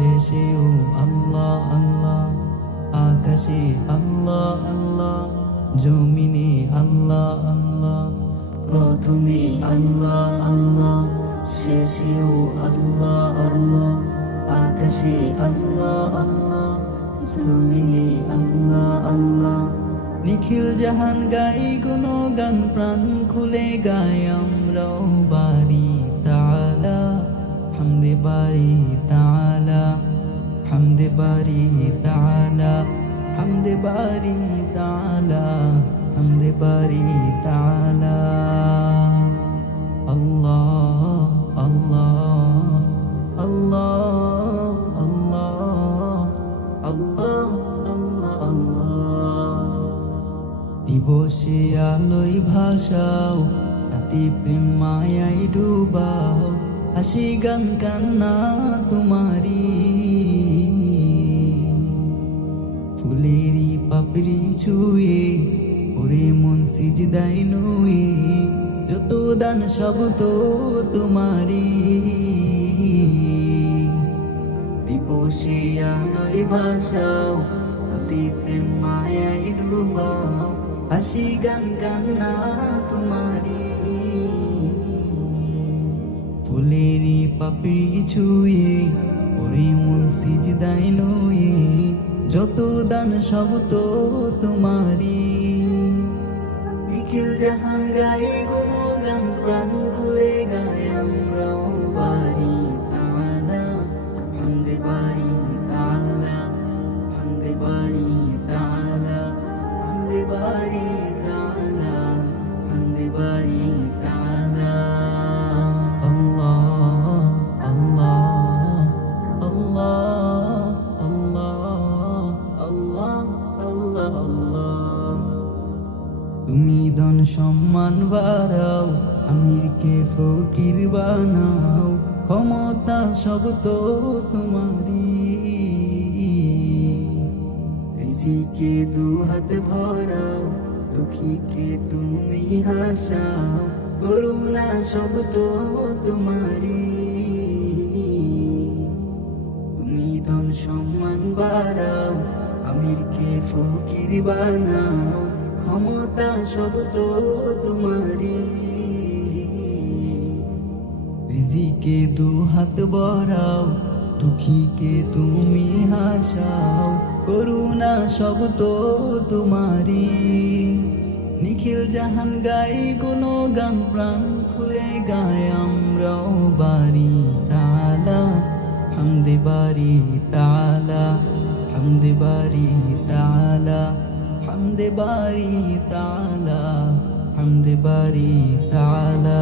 শেষেও আল্লাহ আল্লাহ, আকাশে আল্লাহ আল্লাহ, জমিনে আল্লাহ আল্লাহ। প্রথমে আল্লাহ আল্লাহ, শেষেও আল্লাহ আল্লাহ, আকাশে আল্লাহ আল্লাহ, জমিনে আল্লাহ আল্লাহ। নিখিল জাহান গাই কোনো গান, প্রাণ খুলে গাই আমরাও বারি তাআলা, হামদে বারি তাআলা, হামদে বারি তাআলা, হামদে বারি তাআলা, হামদে বারি তাআলা। আল্লাহ আল্লাহ আল্লাহ আল্লাহ আল্লাহ আল্লাহ আল্লাহ। দিবসে আলোয় ভাসাও, রাতে প্রেম মায়ায় ডুবাও, হাসি গান কান্না তোমারি। ফুলেরই পাপড়ি ছুঁয়ে ওরে মন সিজদায় নুয়ে, যত দান সব তো তোমারি। দিবসে আলোয় ভাসাও, রাতে প্রেম মায়ায় ডুবাও, হাসি গান কান্না তোমারি। ফুলেরই পাপড়ি ছুঁয়ে ওরে মন সিজদায় নুয়ে, যত দান সব তো তোমারি। নিখিল জাহান গায়ে গুণগান, প্রাণ খুলে গায়ে আমরাও বারি তাআলা, হামদে বারি তাআলা, হামদে বারি তাআলা, হামদে বারি তাআলা, হামদে বারি তাআলা। আল্লাহ আল্লাহ আল্লাহ আল্লাহ আল্লাহ আল্লাহ আল্লাহ। তুমি ধন সম্মান বাড়াও, আমিরকে ফকির বানাও, ক্ষমতা সব তো তোমারি। রিজিকে দু হাত ভরাও, দুঃখীকে তুমি হাসাও, করুণা সব তো তোমারি। তুমি ধন সম্মান বাড়াও, আমিরকে ফকির বানাও, ক্ষমতা সব তো তোমারি। রিজিকে দু হাত বড়াও, দুঃখীকে তুমি হাসাও, করুণা সব তো তোমারি। নিখিল জাহান গাই কোনো গান, প্রাণ খুলে গায় আমরাও বারি তাআলা, হামদে বারি তাআলা, হামদে বারি তাআলা, হামদে বারি তাআলা, হামদে বারি তাআলা।